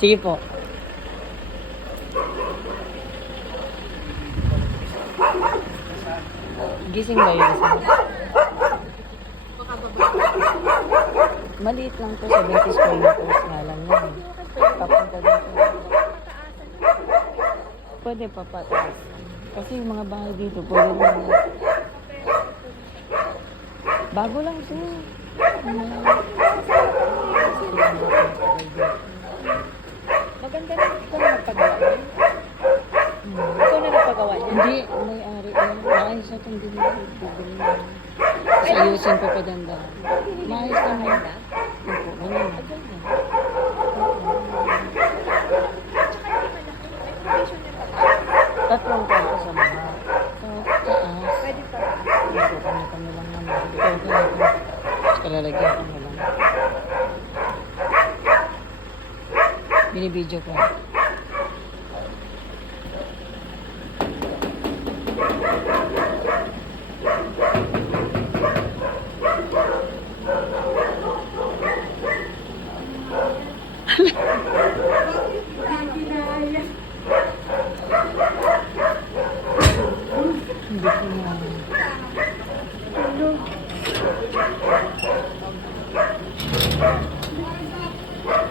Sige po. Gising ba yun? Maliit lang to, 70 square meters nga lang yan. Papunta dito. Pwede pa pataas. Kasi yung mga bahay dito, pwede lang. Bago lang to. Maganda na. Ikaw na nagpagawa niya? Ikaw na nagpagawa niya? Hindi, may-ari. Maayos na itong bibili na. Kasi ayusin ko pa danda. Maayos na mo. Opo, ganun. Tatlong kwarto sa mga. Sa taas. Pwede pa. Ito, kami lang naman. Ito. Kalalagyan ko na lang. Binibidyo ko.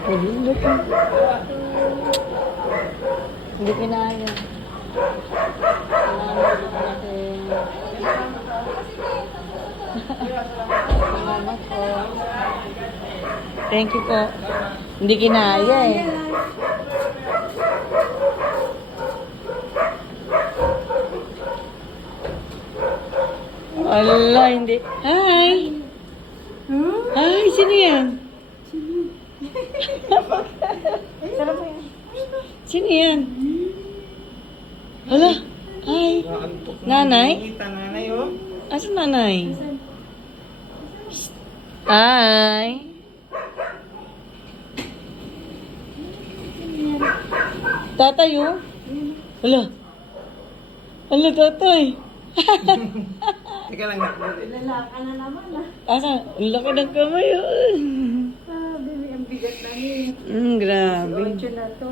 Hindi ko na. Hindi kinaya. Salamat po. Thank you po. Hindi kinaya eh. Ala, hindi. Hi! Hi, sino yan? Sino yan? Hala, hi. Nanay? Nanay, oh. Asan nanay? Hi. Tatay, oh. Hala. Hala, tatay. Teka lang. Lalaka na naman ah. Asan? Ang laki ng kamay, oh. Sabi, ang bigat na niya. Grabe. Ocho na to.